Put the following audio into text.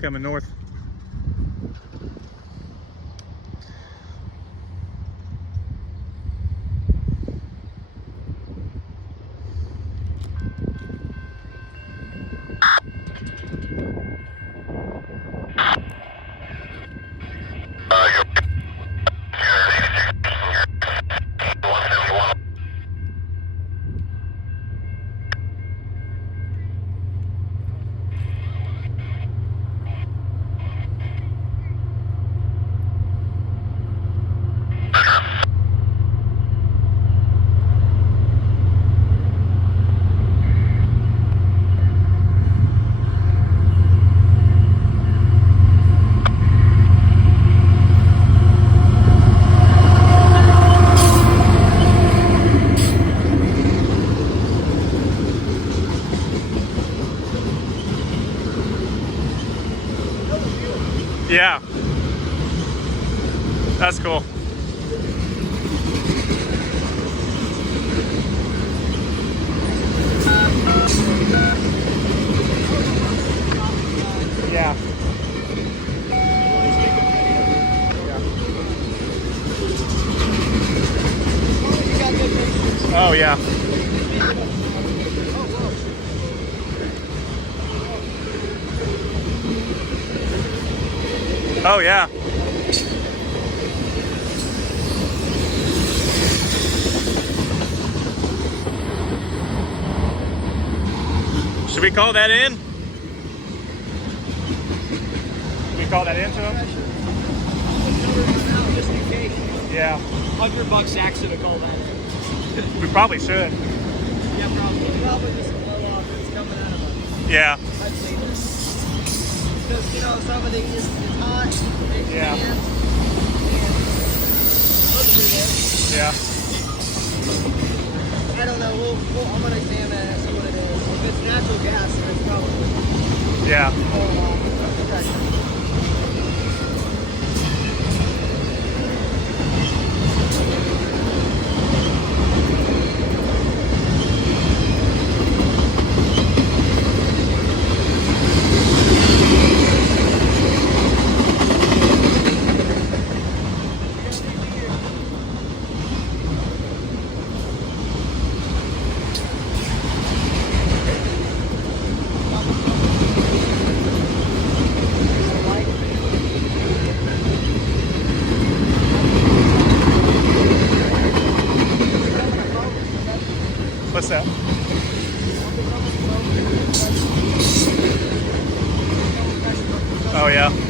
coming north. Yeah, that's cool. Yeah. Oh yeah. Oh yeah. Should we call that in? Should we call that in to him? Just in case. Yeah. $100 accident to call that in. We probably should. Yeah, probably. Probably just blow off it's coming out of us. Yeah. I've seen this. Because, you know, some of these, it's hot, it's Yeah. and look at this. Yeah. I don't know, I'm going to examine it and see what it is. If it's natural gas, then it's probably Yeah. pressure. What's that? Oh yeah.